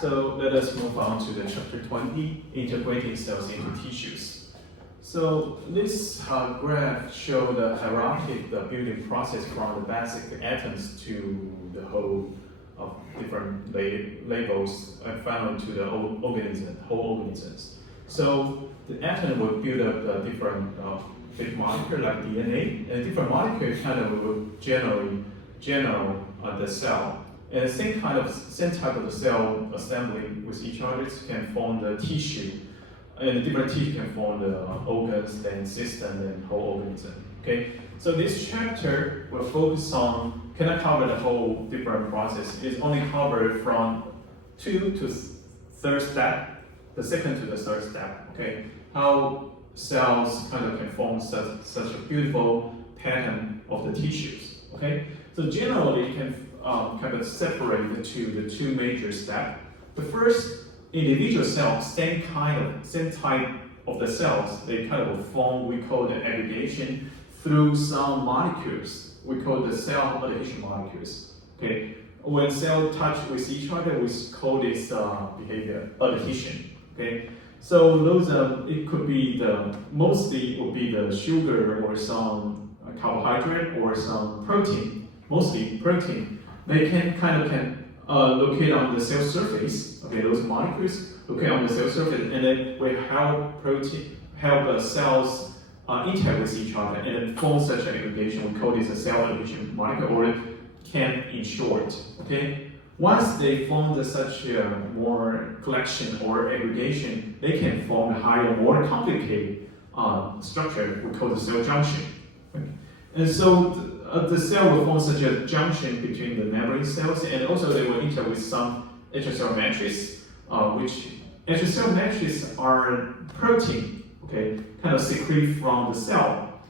So let us move on to the chapter 20, integrating cells into tissues. So this graph shows the hierarchic building process from the basic atoms to the whole of different labels and finally to the whole organisms. So the atom will build up the different big molecule like DNA, and different molecules kind of will general the cell. And same type of the cell assembly with each other can form the tissue, and different tissue can form the organs, then system, and whole organism. Okay, so this chapter will focus on cannot cover the whole different process. It's only covered from 2 to 3rd step, the 2nd to the 3rd step. Okay, how cells kind of can form such a beautiful pattern of the tissues. Okay, so generally you can kind of separate the two major steps. The first, individual cells, same type of the cells, they kind of form, we call the aggregation through some molecules. We call the cell adhesion molecules. Okay, when cells touch with each other, we call this behavior adhesion. Okay, so those it could be mostly would be the sugar or some carbohydrate or some protein, mostly protein. They can locate on the cell surface. Okay, those molecules locate on the cell surface, and then we help cells interact with each other and then form such an aggregation. We call this a cell adhesion molecule, or CAM in short. Okay, once they form such a more collection or aggregation, they can form a higher, more complicated structure we call the cell junction. Okay. And so the cell will form such a junction between the neighboring cells, and also they will interact with some extracellular matrix, which extracellular matrices are protein, okay, kind of secrete from the cell,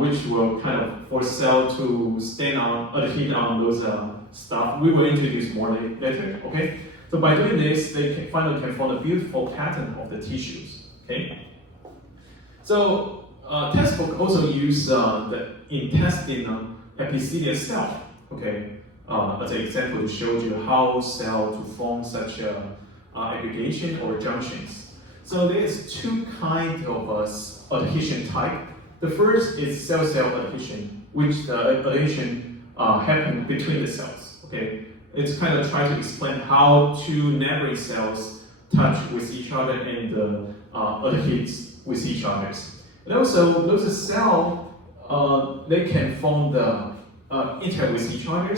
which will kind of force cell to adhere on those stuff. We will introduce more later, okay? So by doing this, they finally can form a beautiful pattern of the tissues, okay? So textbook also use the intestinal epithelial cell, okay, as an example to show you how cell to form such aggregation or junctions. So there's two kinds of adhesion type. The first is cell-cell adhesion, which the adhesion happens between the cells. Okay, it's kind of trying to explain how two neighboring cells touch with each other and adhere with each other. And also, those cells they can form interact with each other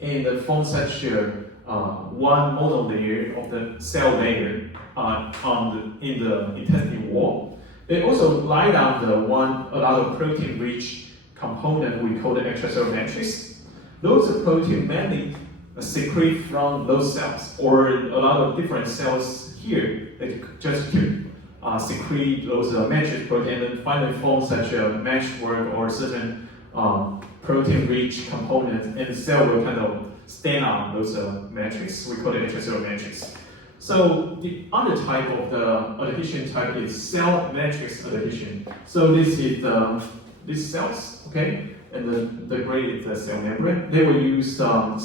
and form such one monolayer of the cell layer in the intestinal wall. They also lie down a lot of protein-rich component we call the extracellular matrix. Those proteins mainly secrete from those cells, or a lot of different cells here that just secrete those matrix protein and finally form such a meshwork or certain protein-rich components, and the cell will kind of stand on those matrix. We call it extracellular matrix. So the other type of the adhesion type is cell matrix adhesion. So this is these cells, okay, and the gray is the cell membrane. They will use some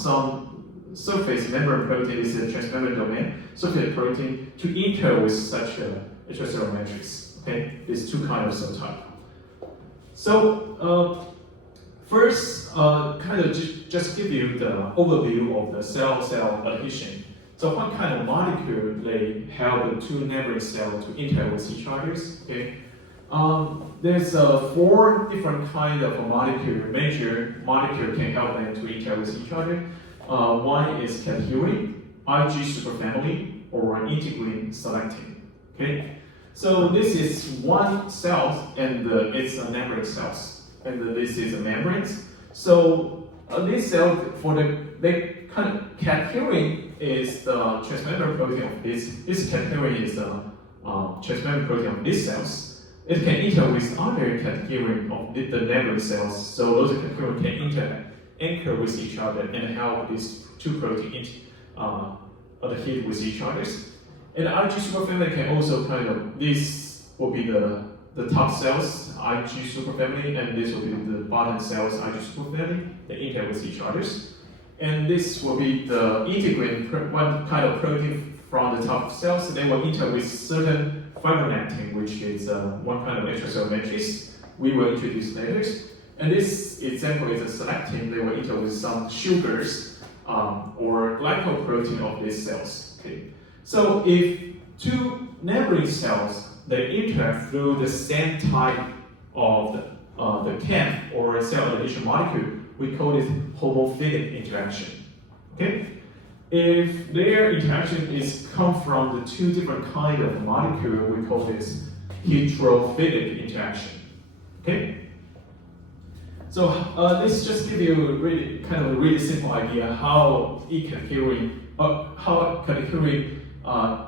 surface membrane protein, this is a transmembrane domain, surface protein to interact with such a extracellular matrix. Okay, these two kinds of cell type. So first, kind of just give you the overview of the cell-cell adhesion. So what kind of molecule they help the two neighboring cells to interact with each other? Okay, there's 4 different kinds of major molecule can help them to interact with each other. One is cadherin, Ig superfamily, or integrin selectin. Okay, so this is one cell, and it's a neighboring cells, and this is a membranes. So this cell cadherin is the transmembrane protein of this. This cadherin is the transmembrane protein of these cells. It can interact with other cadherin of the neighboring cells. So those cadherin can anchor with each other and help these two proteins adhere with each other. And the Ig superfamily can also this will be the top cells, Ig superfamily, and this will be the bottom cells, Ig superfamily. They interact with each other. And this will be the integrated one kind of protein from the top cells. They will enter with certain fibronectin, which is one kind of extracellular matrix. We will introduce later. And this example is a selectin. They will enter with some sugars or glycoprotein of these cells. Okay. So if two neighboring cells they interact through the same type of the CAM or cell adhesion molecule, we call it homophilic interaction. Okay? If their interaction is come from the two different kind of molecule, we call this heterophilic interaction. Okay? So this just give you a really kind of a really simple idea how category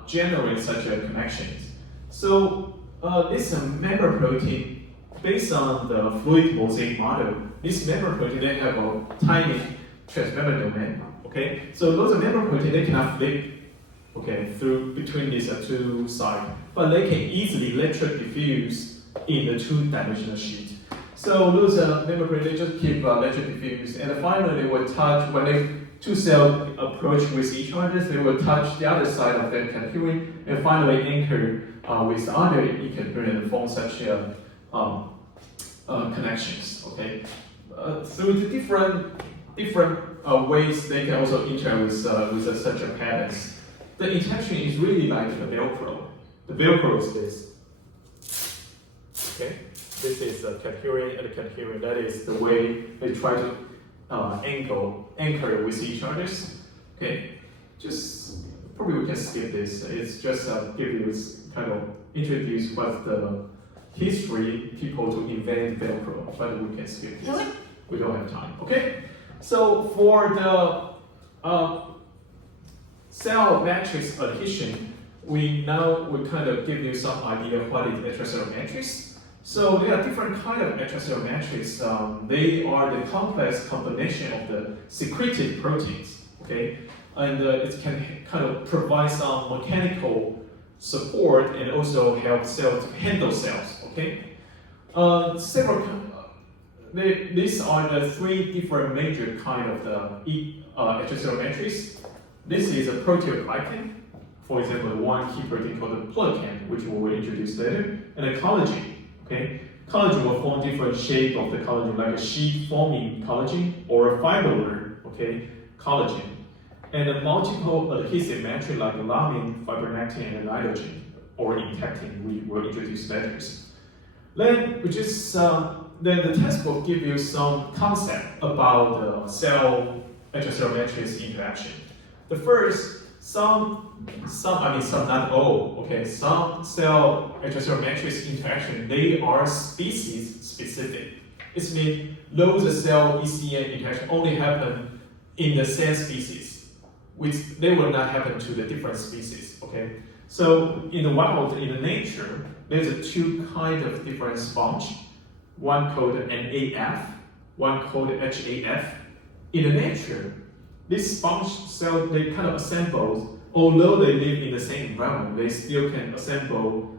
generates such a connection. So this member protein based on the fluid mosaic model. This member protein they have a tiny transmembrane domain. Okay, so those member protein they cannot flip. Okay, through between these two sides, but they can easily electric diffuse in the two-dimensional sheet. So those member protein they just keep electric diffuse, and finally they will touch when they two cells approach with each other. They will touch the other side of their category, and finally anchor with the other category and form such connections. Okay, through the different ways they can also interact with such a patterns. The interaction is really like the Velcro. The Velcro is this. Okay, this is a category and a category. That is the way they try to anchor with each other. Okay, just probably we can skip this. It's just give you kind of introduce what the history people to invent Velcro, but we can skip this. We don't have time. Okay, so for the cell matrix adhesion, we kind of give you some idea of what is extracellular matrix. So there are different kind of extracellular matrix. They are the complex combination of the secreted proteins. Okay, and it can kind of provide some mechanical support and also help cells to handle cells. Okay, these are the three different major kind of the extracellular matrix. This is a proteoglycan, for example, one key protein called the plugcan, which we will introduce later, and a collagen. Okay, collagen will form different shape of the collagen, like a sheet-forming collagen or a fibular, okay, collagen, and a multiple adhesive matrix like lamine, fibronectin, and nitrogen, or intactin. We will introduce later. Then we just the textbook give you some concept about the cell extracellular matrix interaction. The first, some not all, okay, some cell extracellular matrix interaction, they are species specific. It means those cell ECM interaction only happen in the same species, which they will not happen to the different species, okay? So in the wild, in the nature, there's a two kind of different sponge, one called NAF, one called HAF. In the nature, this sponge cell, they kind of assemble, although they live in the same environment, they still can assemble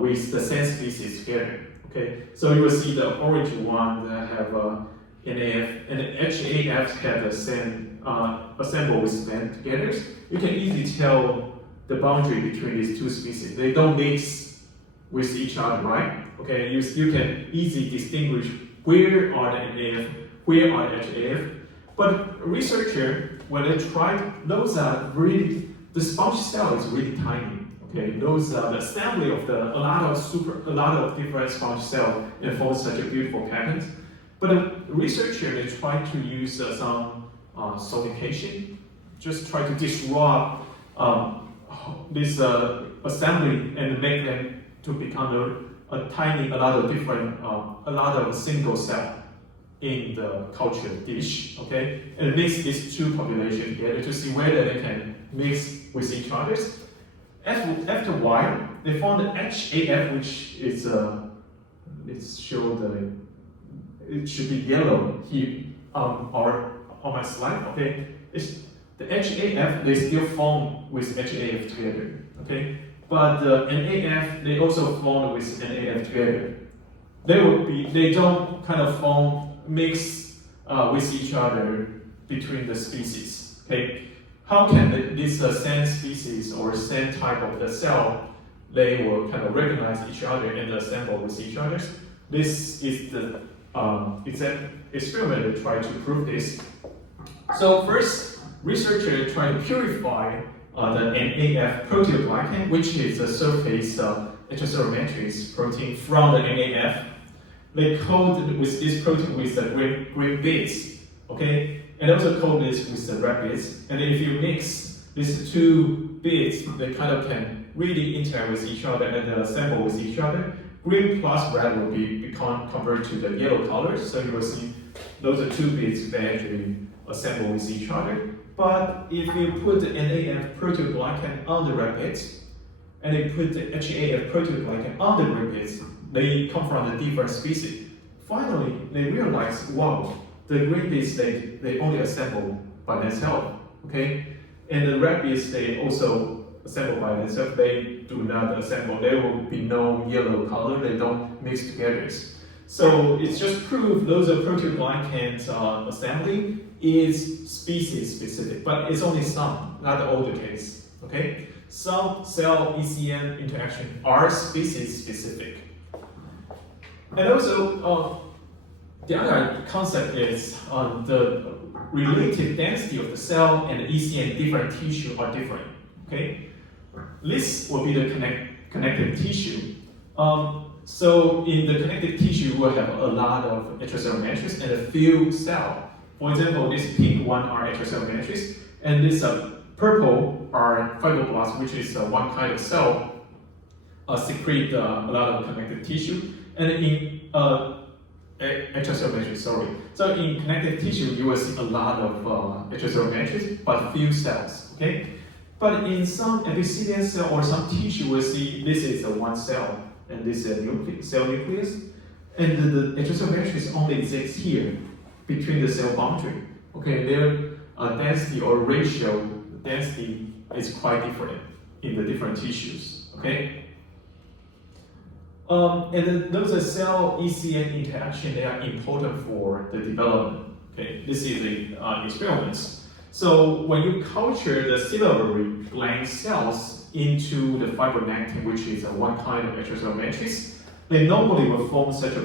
with the same species together. Okay, so you will see the orange one that have NAF and the HAF have the same assemble with them together. You can easily tell the boundary between these two species. They don't mix with each other, right? Okay, you still can easily distinguish where are the NAF, where are the HAF. But researcher, when they tried, those are really, the sponge cell is really tiny. Okay, those are the assembly of a lot of different sponge cells and form such a beautiful patterns. But the researcher, they try to use some sonication, just try to disrupt this assembly and make them to become a lot of single cell in the culture dish, okay? And mix these two populations together to see whether they can mix with each other. After a while, they found the HAF, which is it should be yellow here on my slide, okay? The HAF, they still form with HAF together, okay? But the NAF, they also form with NAF together. They don't kind of mix with each other between the species. Okay, how can this same species or same type of the cell, they will kind of recognize each other and assemble with each other? This is the experiment that try to prove this. So first, researchers try to purify the NAF proteoglycan, which is a surface extracellular matrix protein from the NAF. They code with this protein with the green bits, okay? And also code this with the red bits. And if you mix these two bits, they kind of can really interact with each other and assemble with each other. Green plus red will become converted to the yellow color. So you will see those are two bits that actually assemble with each other. But if you put the NAF proteoglycan on the red bits, and they put the HAF proteoglycan on the green bits, they come from the different species. Finally, they realize, wow, the green bits, they only assemble by themselves, okay? And the red bits, they also assemble by themselves. They do not assemble. There will be no yellow color. They don't mix together. So it's just proof those proteoglycans assembly is species specific, but it's only some, not all the case, okay? Some cell ECM interaction are species specific. And also, the other concept is the relative density of the cell and the ECM different tissue are different, okay? This will be the connective tissue. So in the connective tissue, we'll have a lot of extracellular matrix and a few cells. For example, this pink one are extracellular matrix, and this purple are fibroblasts, which is one kind of cell secrete a lot of connective tissue. And in extracellular matrix, sorry. So in connective tissue, you will see a lot of extracellular matrix, but few cells, okay? But in some epithelial cell or some tissue, we'll see this is one cell, and this is a cell nucleus. And the extracellular matrix only exists here, between the cell boundary. Okay, their density or ratio density is quite different in the different tissues, okay? And then those cell ECM interaction, they are important for the development, okay? This is the experiments. So when you culture the salivary gland cells into the fibronectin, which is one kind of extracellular matrix, they normally will form such a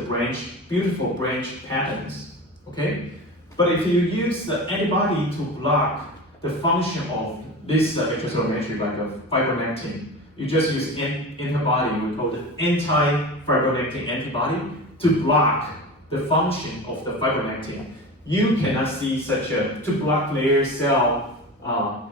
beautiful branch patterns, okay? But if you use the antibody to block the function of this extracellular matrix, like a fibronectin, you just use antibody, we call it anti-fibronectin antibody, to block the function of the fibronectin. You cannot see to block their cell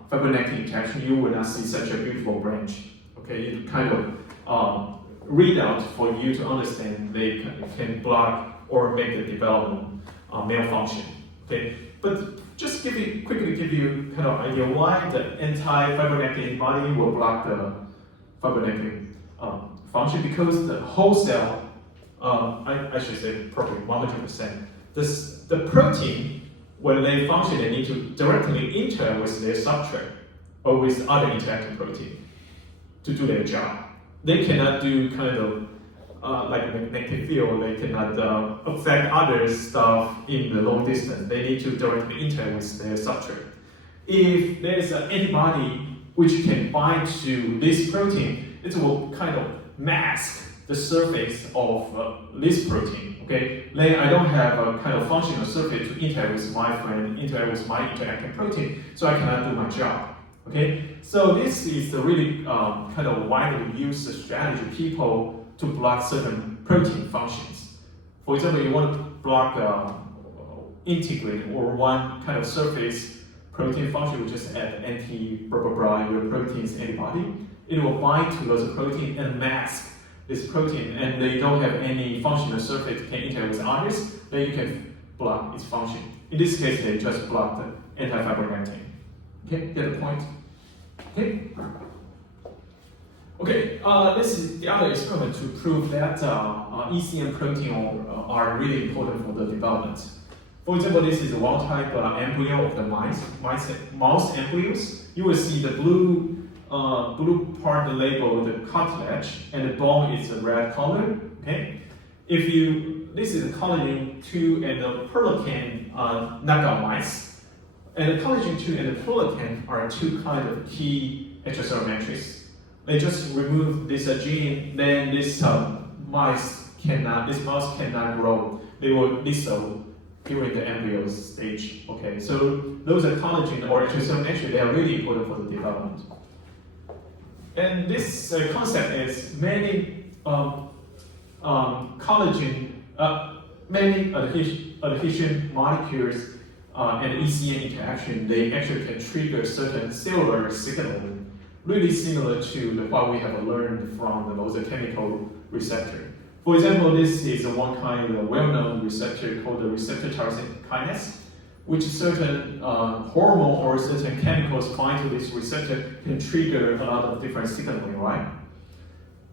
fibronectin interaction, you will not see such a beautiful branch. Okay, it kind of read out for you to understand they can block or make the development malfunction. Okay, but just quickly give you kind of idea why the anti-fibronectin antibody will block the fibronectin function, because the whole cell, I should say probably 100%, the protein, when they function, they need to directly interact with their substrate or with other interacting protein to do their job. They cannot do kind of like a magnetic field, they cannot affect other stuff in the long distance. They need to directly interact with their substrate. If there's an antibody which can bind to this protein, it will kind of mask the surface of this protein. Okay, then I don't have a kind of functional surface to interact with my friend, interact with my interacting protein, so I cannot do my job. Okay, so this is the really kind of widely used strategy people to block certain protein functions. For example, you want to block integrate or one kind of surface protein function, which is add your protein's antibody. It will bind to those protein and mask this protein, and they don't have any functional surface that can interact with others, then you can block its function. In this case, they just block the anti-fibronectin. Okay, get the point? Okay. Okay, this is the other experiment to prove that ECM protein are really important for the development. For example, this is a wild-type embryo of the mouse embryos. You will see the blue part labeled the cartilage, and the bone is a red color. Okay, this is a collagen 2 and the perlecan knockout mice. And the collagen II and the prolactin are two kind of key extracellular matrix. They just remove this gene, then this mouse cannot grow. They will lethal during the embryo stage. Okay, so those are collagen or extracellular matrix. They are really important for the development. And this concept is many collagen, many adhesion molecules and ECN interaction, they actually can trigger certain cellular signaling, really similar to what we have learned from those chemical receptor. For example, this is one kind of well-known receptor called the receptor tyrosine kinase, which certain hormone or certain chemicals bind to this receptor can trigger a lot of different signaling, right?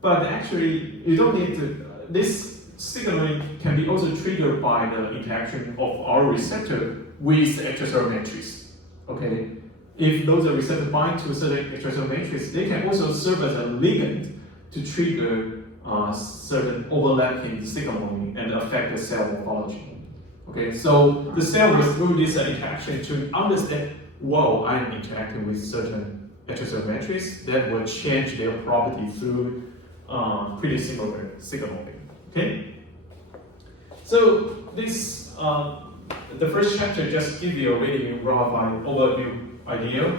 But actually, you don't need to, this signaling can be also triggered by the interaction of our receptor with the extracellular matrix, okay? If those receptors bind to a certain extracellular matrix, they can also serve as a ligand to trigger certain overlapping signaling and affect the cell morphology. Okay, so the cell will through this interaction to understand, whoa, I am interacting with certain extracellular matrix that will change their property through pretty similar signaling. Okay, so this the first chapter just give you a really rough overview idea.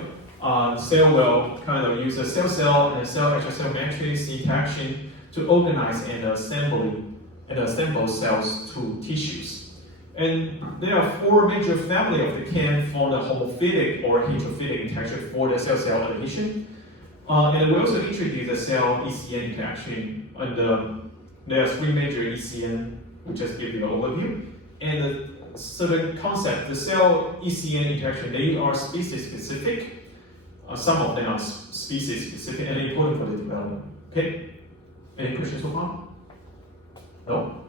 Cell will kind of use a cell and a cell extracellular matrix interaction to organize and assemble cells to tissues. And there are four major families of the can for the homophilic or heterophilic interaction for the cell-cell adhesion. And we also introduced the cell ECN interaction. And there are three major ECN, we just give you an overview. And the certain concept, the cell ECN interaction, they are species specific. Some of them are species specific and important for the development. Okay? Any questions so far? No?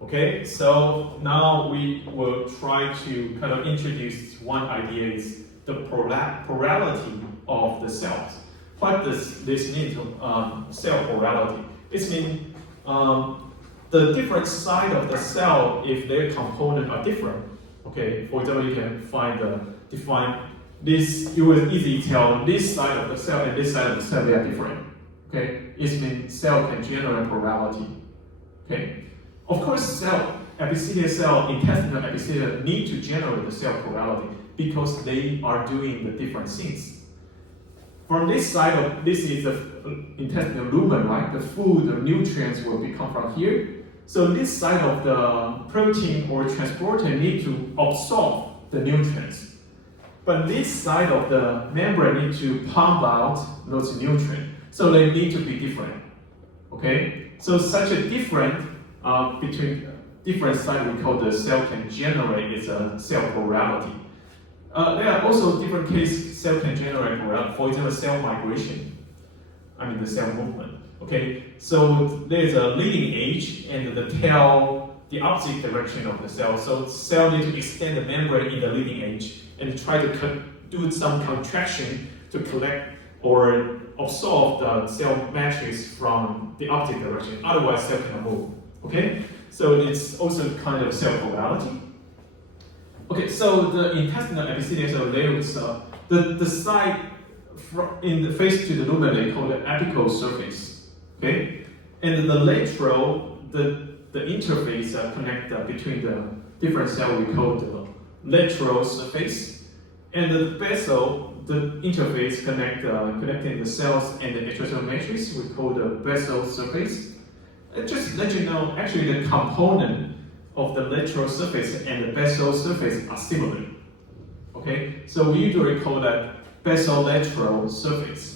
Okay, so now we will try to kind of introduce one idea is the plurality of the cells. What does this mean to cell plurality? This means the different side of the cell, if their components are different. Okay, for example, you can define this, you will easily tell this side of the cell and this side of the cell, they are different. Okay, it means cell can generate plurality. Okay, of course, cell, epithelial cell, intestinal epithelial need to generate the cell plurality because they are doing the different things. From this side of this is the intestinal lumen, right? The food, the nutrients will come from here. So this side of the protein or transporter need to absorb the nutrients. But this side of the membrane need to pump out those nutrients. So they need to be different. Okay? So such a different between different sides we call the cell can generate is a cell plurality. There are also different cases cell can generate plurality. For example, cell migration. The cell movement. Okay, so there's a leading edge and the tail, the opposite direction of the cell. So cell need to extend the membrane in the leading edge and try to do some contraction to collect or absorb the cell matrix from the opposite direction. Otherwise, cell cannot move. Okay, so it's also kind of cell plurality. Okay, so the intestinal epithelial cell layers, the side in the face to the lumen they call the apical surface. Okay, and the lateral, the interface connect between the different cell we call the lateral surface, and the basal, the interface connecting the cells and the extracellular matrix we call the basal surface. Just to let you know, actually the component of the lateral surface and the basal surface are similar. Okay, so we usually call that basolateral surface.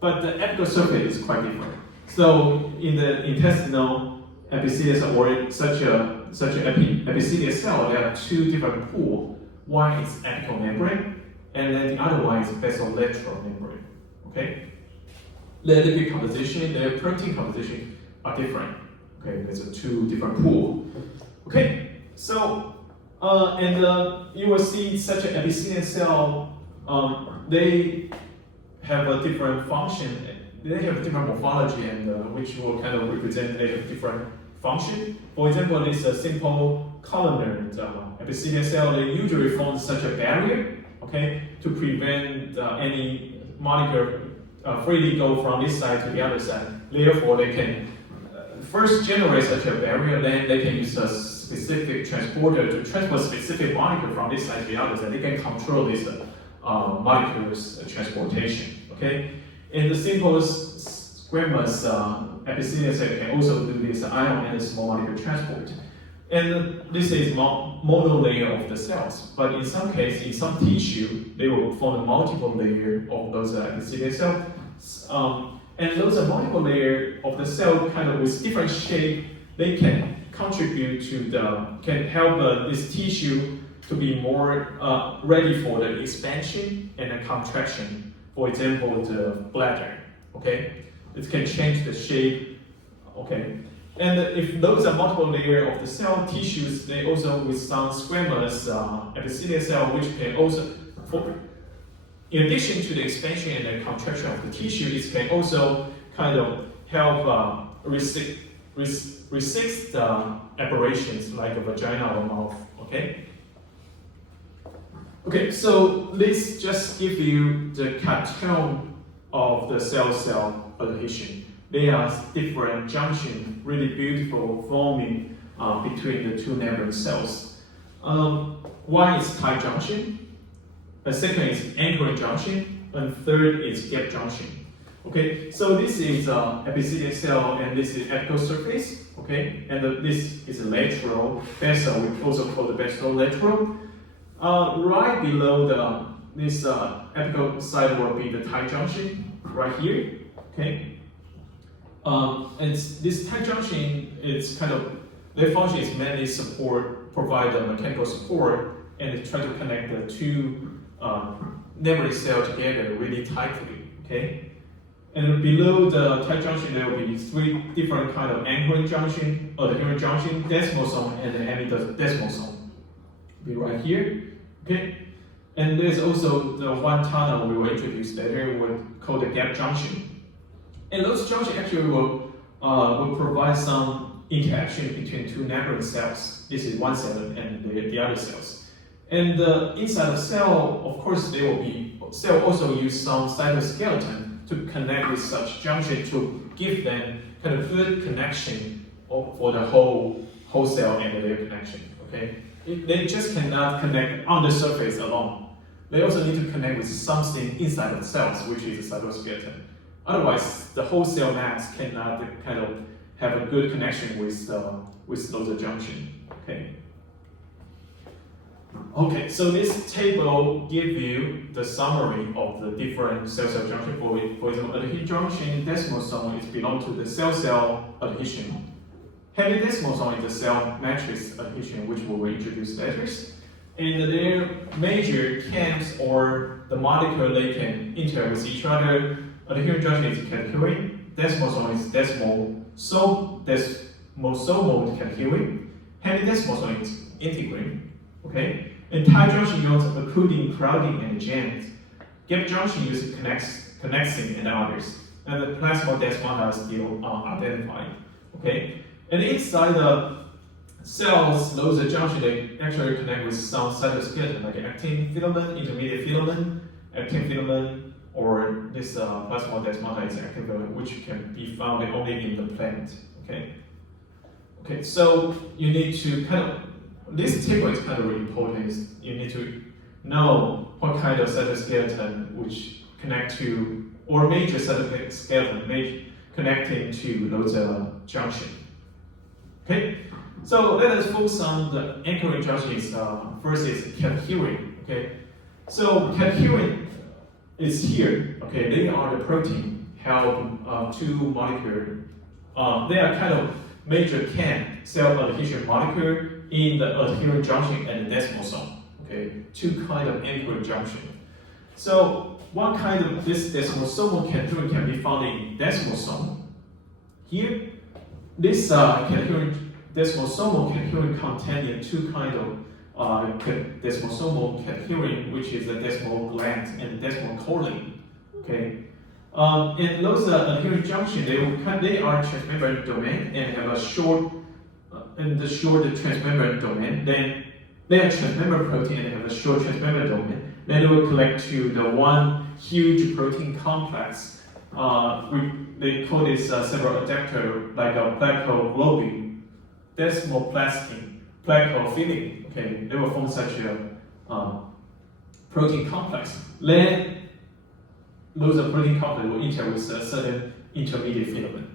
But the apical surface is quite different. So in the intestinal epithelial cell or such an epithelial cell, there are two different pools. One is apical membrane, and then the other one is basolateral membrane. Okay, the lipid composition, the protein composition are different. Okay, there's two different pools. Okay, so you will see such an epithelial cell. They have a different function. They have different morphology, and which will kind of represent their different function. For example, this simple columnar epithelial cell, they usually form such a barrier, okay, to prevent any molecule freely go from this side to the other side. Therefore, they can first generate such a barrier, then they can use a specific transporter to transport specific molecule from this side to the other side. They can control this molecules transportation, okay? And the simplest squamous epithelial cell can also do this ion and small molecule transport. And this is monolayer of the cells, but in some cases, in some tissue, they will form a multiple layer of those epithelial cells. And those multiple layer of the cell, kind of with different shape, they can contribute to can help this tissue to be more ready for the expansion and the contraction. For example, the bladder, okay? It can change the shape, okay? And if those are multiple layer of the cell tissues, they also with some squamous epithelial cell, which can also, in addition to the expansion and the contraction of the tissue, it can also kind of help resist the aberrations like a vagina or mouth, okay? Okay, so this just give you the cartoon of the cell-cell adhesion. They are different junctions, really beautiful forming between the two neighboring cells. One is tight junction, the second is anchoring junction, and third is gap junction. Okay, so this is epithelial cell and this is apical surface. Okay, and this is a lateral vessel, we also call the vessel lateral. Right below this apical side will be the tight junction, right here. Okay, and this tight junction is kind of, their function is mainly provide the mechanical support and try to connect the two neighboring cells together really tightly. Okay. And below the tight junction, there will be three different kind of anchoring junction, adherent junction, desmosome, and the amidesmosome. Be right here, okay? And there's also the one tunnel we will introduce later, called the gap junction. And those junctions actually will provide some interaction between two neighboring cells. This is one cell and the other cells. And inside the cell, of course, cell also use some cytoskeleton to connect with such junction to give them kind of good connection for the whole cell and their connection. Okay, they just cannot connect on the surface alone. They also need to connect with something inside the cells, which is the cytoskeleton. Otherwise, the whole cell mass cannot kind of have a good connection with those junctions. Okay. Okay, so this table gives you the summary of the different cell-cell junction. For example, adhesion junction, desmosome is belong to the cell-cell adhesion. Hemidesmosome is the cell matrix adhesion, which we will introduce later. And their major camps or the molecule they can interact with each other. Adherent junction is cadherin, desmosome is desmosomal cadherin, hemidesmosome is integrin. Okay, and tight junction uses occluding, crowding, and jams. Gap junction uses connecting and others. And the plasmodesmata is still identified. Okay, and inside the cells, those junctions they actually connect with some cytoskeleton like actin filament, intermediate filament, actin filament, or this plasmodesmata is actin filament, which can be found only in the plant. Okay. Okay, so you need to kind of. This table is kind of really important. You need to know what kind of cytoskeleton which connect to, or major cytoskeleton connecting to those junction. Okay, so let us focus on the anchoring junctions. First is cadherin. Okay, so cadherin is here. Okay, they are the protein held two molecules. They are kind of major cell adhesion molecule in the adherent junction and the desmosome. Okay, two kind of anchoring junction. So one kind of this desmosomal cadherin can be found in desmosome. Here, this desmosomal cadherin contains two kind of desmosomal cadherin, which is the desmoid gland and the desmoid colon. Okay, and those adherent junction they are transmembrane domain and have a short and the short transmembrane domain, then they are transmembrane protein and they have a short transmembrane domain. Then it will collect to the one huge protein complex. They call this several adapter like a black hole globin, desmoplastin, black hole filling. Okay, they will form such a protein complex. Then those protein complex will interact with a certain intermediate filament.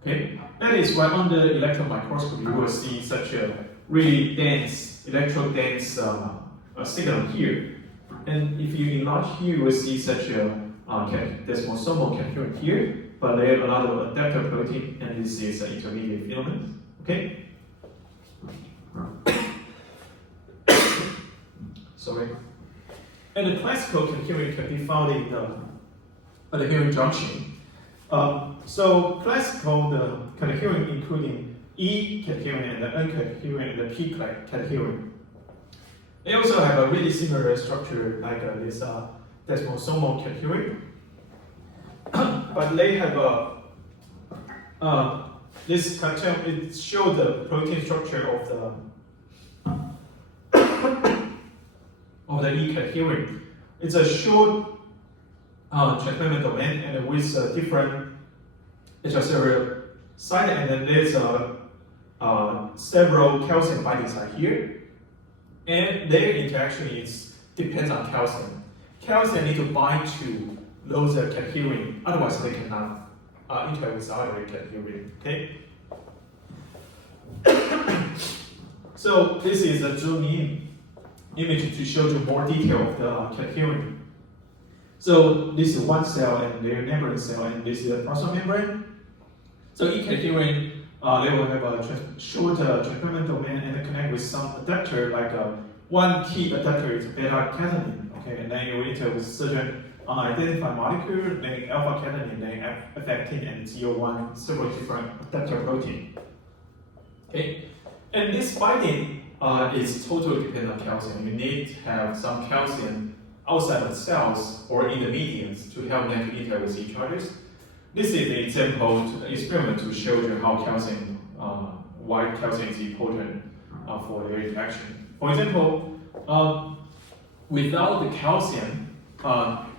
Okay, that is why under electron microscopy you will see such a really dense, electro-dense signal here. And if you enlarge here, you will see such a desmosomal cadherin here, but there are a lot of adapter protein, and this is an intermediate filament. Okay. Sorry. And the classical cadherin can be found in the adherent junction. So classical the cadherin including E cadherin and the N cadherin and the P cadherin. They also have a really similar structure like this desmosomal cadherin, but they have this cartel. It shows the protein structure of the E cadherin. It's a short transmembrane domain and with different extracellular site, and then there's several calcium binding site here. And their interaction depends on calcium. Calcium need to bind to those cadherin, otherwise they cannot interact with other cadherin. Okay. So this is a zoom in image to show you more detail of the cadherin. So this is one cell and their neighboring cell, and this is a plasma membrane. So each cadherin, they will have a short transmembrane domain and connect with some adapter, like one key adapter is beta-catenin, okay, and then you interact with certain unidentified molecule, then alpha-catenin, then F-actin, and ZO1, several different adapter protein. Okay, and this binding is totally dependent on calcium. You need to have some calcium outside of the cells or intermediates to help them to interact with each other. This is the example experiment to show you how calcium, why calcium is important for their interaction. For example, without the calcium,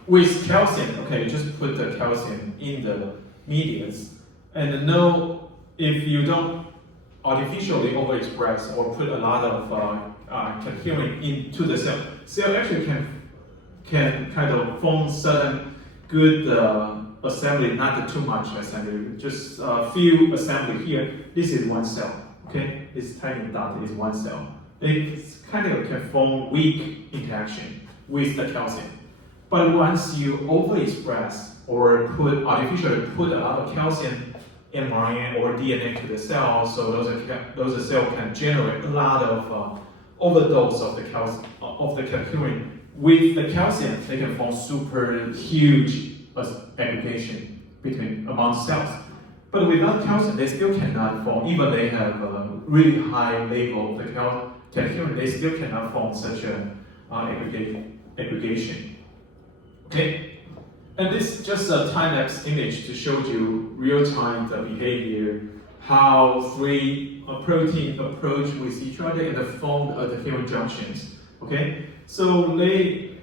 with calcium, okay, just put the calcium in the mediates, and know if you don't artificially overexpress or put a lot of cadherin into the cell actually can kind of form certain good assembly, not too much assembly, just a few assembly here. This is one cell, okay? This tiny dot is one cell. They kind of can form weak interaction with the calcium. But once you overexpress or artificially put a lot of calcium mRNA or DNA to the cell, so those cells can generate a lot of overdose of the calcium of the cadherin. With the calcium, they can form super huge aggregation among cells. But without calcium, they still cannot form. Even they have a really high level of the cadherin, they still cannot form such an aggregation. Okay, and this is just a time-lapse image to show you real-time the behavior, how three protein approach with each other and form adherent junctions. Okay, so they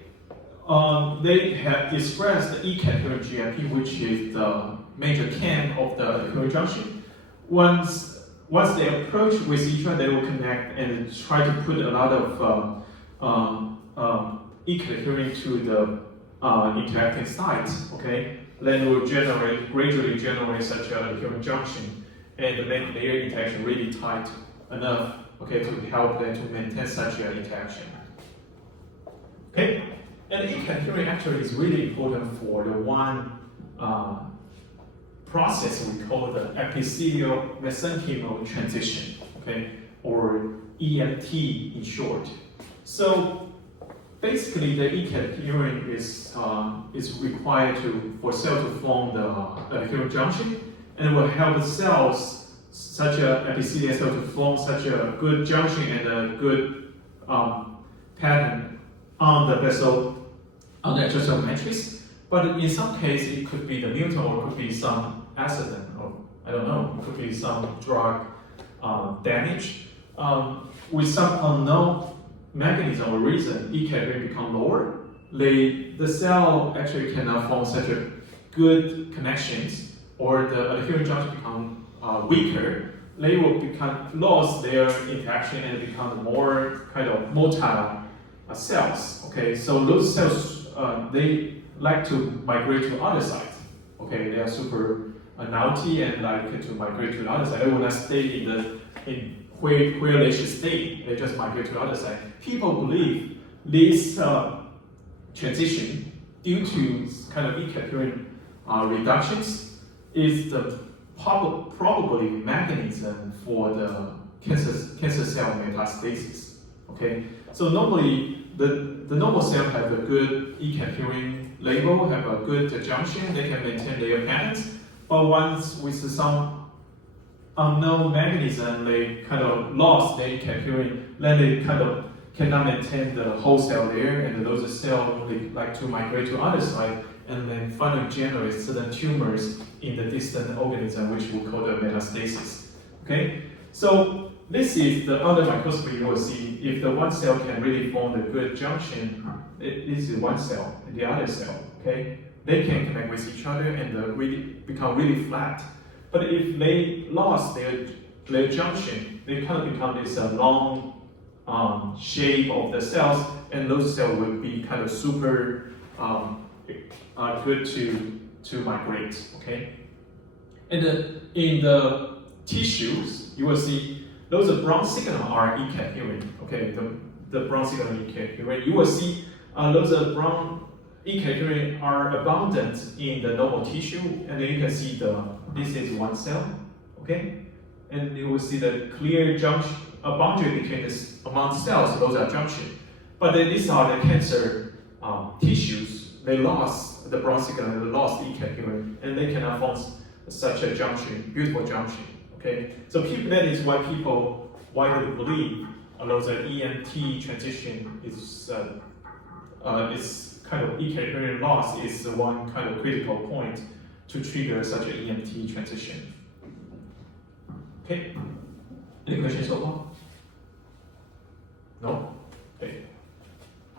have expressed the E-cadherin GMP, which is the major cam of the adherent junction. Once they approach with each other, they will connect and try to put a lot of E-cadherin to the interacting sites. Okay, then it will gradually generate such an adherent junction and make their interaction really tight enough, okay, to help them to maintain such an interaction. Okay, and E-cadherin actually is really important for the one process we call the epithelial mesenchymal transition, okay, or EMT in short. So basically, the E-cadherin is required for cell to form the adherent junction, and it will help cells, such a epithelial cell, to form such a good junction and a good pattern on the vessel, on the extracellular matrix. But in some cases, it could be the mutant, or it could be some accident, or I don't know, it could be some drug damage. with some unknown mechanism or reason, E category become lower, the cell actually cannot form such a good connections, or the adherent junction become weaker. They will become lost their interaction and become more kind of motile cells. Okay, so those cells they like to migrate to the other side. Okay, they are super naughty and like to migrate to the other side. They will not stay in where they should stay. They just migrate to the other side. People believe this transition due to kind of E-cadherin reductions is the probably mechanism for the cancer cell metastasis. Okay, so normally the normal cell have a good E-cadherin label, have a good junction, they can maintain their patterns. But once with some unknown mechanism, they kind of lost their E-cadherin, then they kind of cannot maintain the whole cell there, and those cells they like to migrate to other side, and then finally generate certain tumors in the distant organism, which we call the metastasis. Okay, so this is the under microscopy you will see if the one cell can really form a good junction. This is one cell and the other cell. Okay, they can connect with each other and really become really flat. But if they lost their junction, they kind of become this long shape of the cells, and those cells will be kind of super good to migrate. Okay, and in the tissues, you will see those brown signal are E-cadherin. Okay, the brown signal E-cadherin. You will see those brown E-cadherin are abundant in the normal tissue, and then you can see this is one cell. Okay, and you will see the clear junction, a boundary between this among cells. Those are junction, but then these are the cancer tissues. They lost the brown signal, they lost E-cadherin, and they cannot form such a junction, beautiful junction. Okay, so that is why people widely believe those EMT transition is kind of E-cadherin loss is one kind of critical point to trigger such an EMT transition. Okay, any questions so far? No? Okay.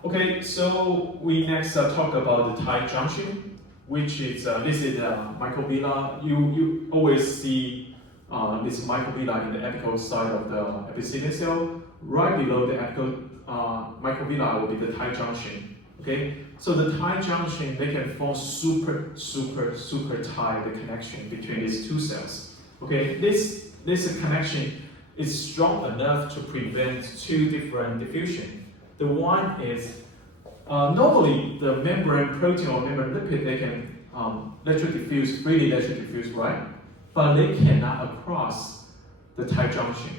Okay, so we next talk about the tight junction, which is this is microvilla. You always see this microvilla in the apical side of the epithelial cell. Right below the apical microvilla will be the tight junction. Okay, so the tight junction, they can form super tight connection between these two cells. Okay, this connection is strong enough to prevent two different diffusion. The one is normally the membrane protein or membrane lipid, they can freely electro diffuse, right? But they cannot across the tight junction.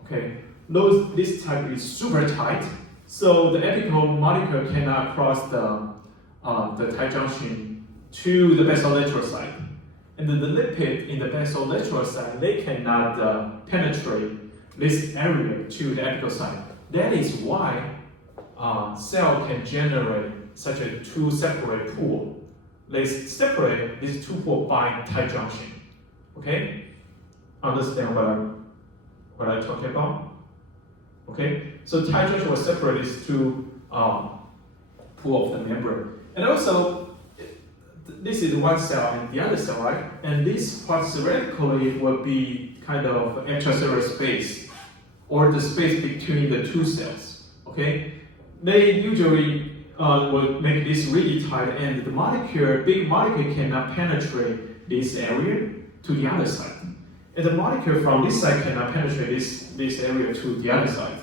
Okay, this type is super tight, so the apical molecule cannot cross the tight junction to the basolateral side, and then the lipid in the basolateral side, they cannot penetrate this area to the apical side. That is why cell can generate such a two separate pool. They separate these two pools by tight junction. Okay, understand what I'm talking about? Okay, so tight junction will separate these two pool of the membrane, and also this is one cell and the other cell, right? And this part theoretically will be kind of extracellular space, or the space between the two cells. Okay, they usually will make this really tight, and the big molecule cannot penetrate this area to the other side, and the molecule from this side cannot penetrate this area to the other side.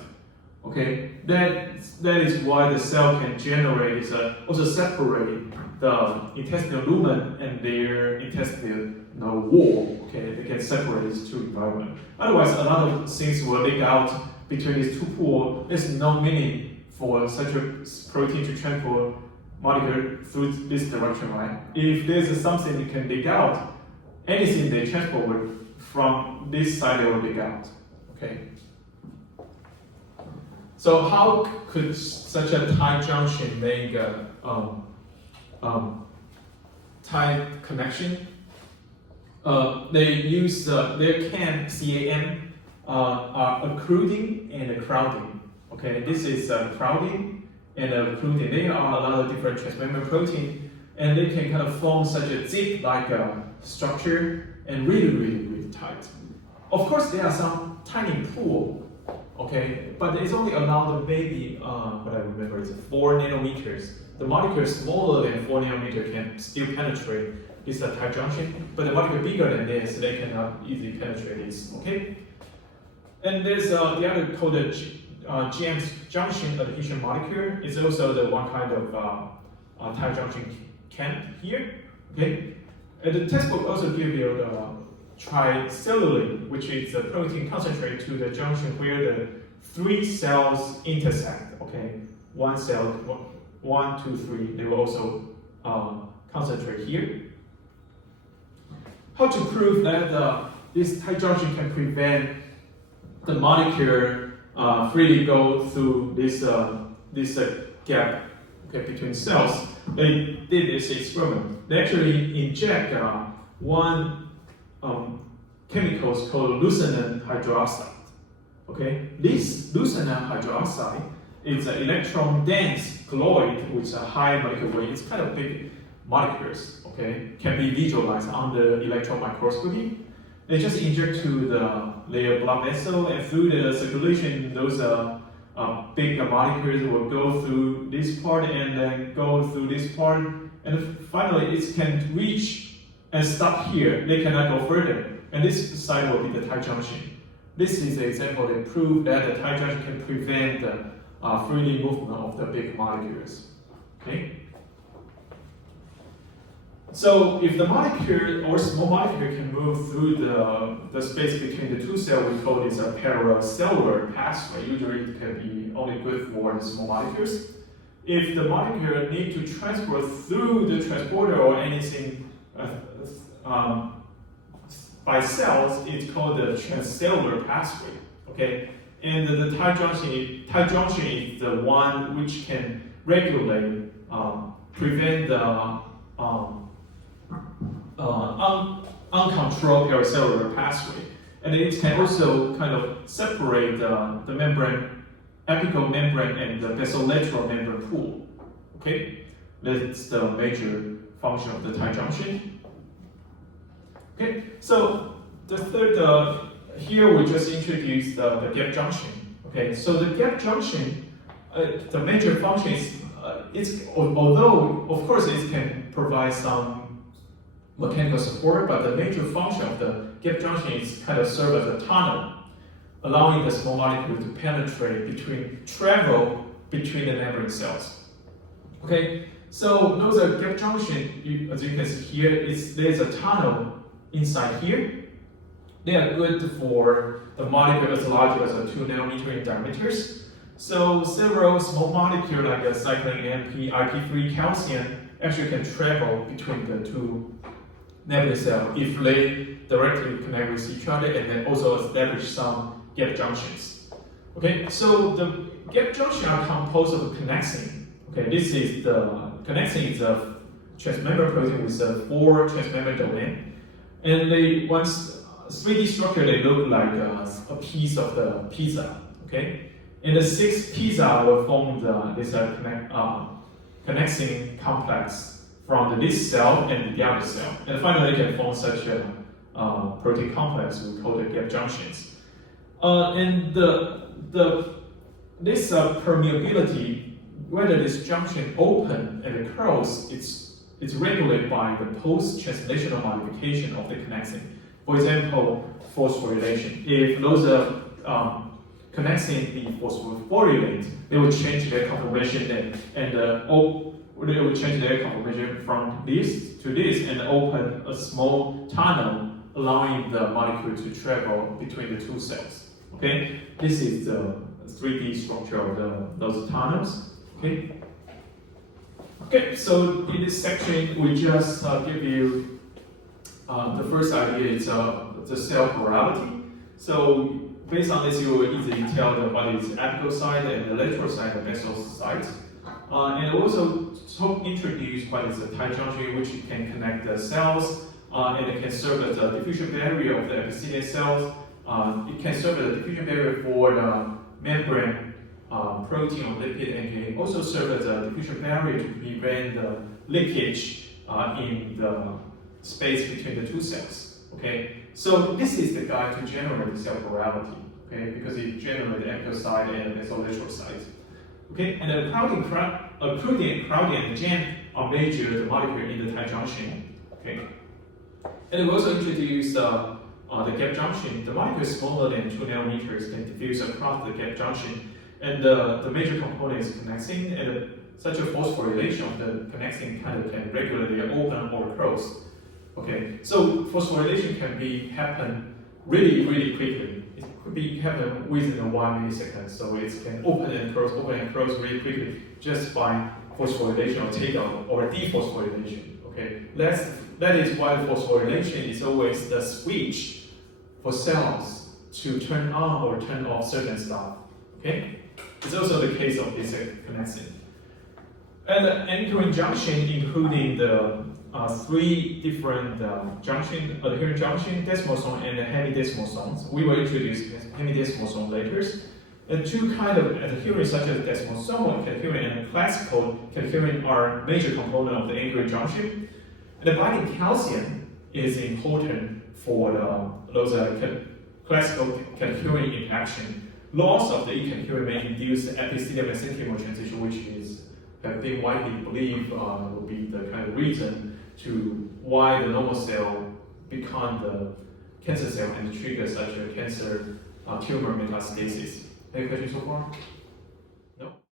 Okay, that is why the cell can generate also separate the intestinal lumen and their intestinal wall. Okay, they can separate these two environments. Otherwise, a lot of things will leak out between these two pools. There's no meaning for such a protein to transport molecule through this direction, right? If there's something you can leak out, anything they transport from this side, they will leak out. Okay. So how could such a tight junction make a tight connection? They use their CAM are occluding and crowding. Okay, this is crowding and occluding. They are a lot of different transmembrane protein, and they can kind of form such a zip-like structure and really tight. Of course, there are some tiny pool. Okay, but it's only allowed maybe what I remember is 4 nanometers. The molecule smaller than 4 nanometers can still penetrate this tight junction, but the molecule bigger than this, they cannot easily penetrate this. Okay, and there's the other called the GM junction adhesion molecule. It's also the one kind of tight junction camp here. Okay, and the textbook also give you the tricellulin, which is a protein concentrate to the junction where the 3 cells intersect. Okay, 1 cell, 1, 2, 3. They will also concentrate here. How to prove that this tight junction can prevent the molecule freely go through this gap, okay, between cells? They did this experiment. They actually inject one chemicals called leucine hydroxide. Okay, this leucine hydroxide is an electron-dense colloid with a high molecular weight. It's kind of big molecules. Okay, can be visualized under electron microscopy. They just inject to their blood vessel, and through the circulation, those big molecules will go through this part and then go through this part, and finally it can reach and stop here. They cannot go further. And this side will be the tight junction. This is an example that proves that the tight junction can prevent the freely movement of the big molecules. Okay. So if the molecule or small molecule can move through the space between the 2 cells, we call this a parallel cellular pathway. Usually it can be only good for the small molecules. If the molecule need to transport through the transporter or anything by cells, it's called the transcellular pathway. Okay, and the tight junction is the one which can regulate, prevent the uncontrolled paracellular pathway, and it can also kind of separate the membrane, apical membrane, and the basolateral membrane pool. Okay, that's the major function of the tight junction. Okay, so the third, here we just introduced the gap junction. Okay, so the gap junction, the major function is, although of course it can provide some mechanical support, but the major function of the gap junction is kind of serve as a tunnel, allowing the small molecule to penetrate travel between the membrane cells. Okay, so those are gap junction. As you can see here, there's a tunnel inside here. They are good for the molecule as large as 2 nanometer in diameters. So several small molecules like cyclin AMP, IP3, calcium actually can travel between the 2 membrane cells if they directly connect with each other and then also establish some gap junctions. Okay, so the gap junctions are composed of connexin. Okay, this is the connexin is a transmembrane protein with 4 transmembrane domains. And they, once 3D structure, they look like a piece of the pizza. Okay, and the 6 pizza will form this connexin complex from this cell and the other cell, and finally they can form such a protein complex we call the gap junctions. And this permeability, whether this junction open and close, it's regulated by the post-translational modification of the connexin. For example, phosphorylation. If those connexin be phosphorylate, they will change their conformation and they will change their conformation from this to this and open a small tunnel, allowing the molecule to travel between the 2 cells. Okay, this is the 3D structure of those tunnels. Okay. Okay, so in this section, we just give you the first idea is the cell plurality. So based on this, you will easily tell what is the apical site and the lateral site, the basal site. And also introduce what is the tight junction, which can connect the cells, and it can serve as a diffusion barrier of the epithelial cells, it can serve as a diffusion barrier for the membrane protein or lipid, and can also serve as a diffusion barrier to prevent the leakage in the space between the two cells. Okay, so this is the guide to generate the cell plurality. Okay, because it generates the apical site and isolatral site. Okay, and the crowding and GEM are major molecules in the tight junction. Okay, and we also introduced the gap junction. The molecule is smaller than 2 nanometers, can diffuse across the gap junction, and the major component is connexin, and such a phosphorylation of the connexin kind of can regularly open or close. Okay, so phosphorylation can happen really quickly. It could happen within 1 millisecond, so it can open and close really quickly just by phosphorylation or takeout or dephosphorylation. Okay, that is why phosphorylation is always the switch for cells to turn on or turn off certain stuff. Okay, it's also the case of this connexin. And the anchoring junction, including the 3 different adherent junction, desmosome and hemidesmosomes. We will introduce hemidesmosome later. And 2 kinds of adherents, such as desmosomal cadherin and classical cadherin, are major components of the anchoring junction. And the binding calcium is important for those classical cadherin interaction. Loss of the E-cadherin may induce epithelial mesenchymal transition, which have been widely believed will be the kind of reason to why the normal cell become the cancer cell and trigger such a cancer tumor metastasis. Any questions so far?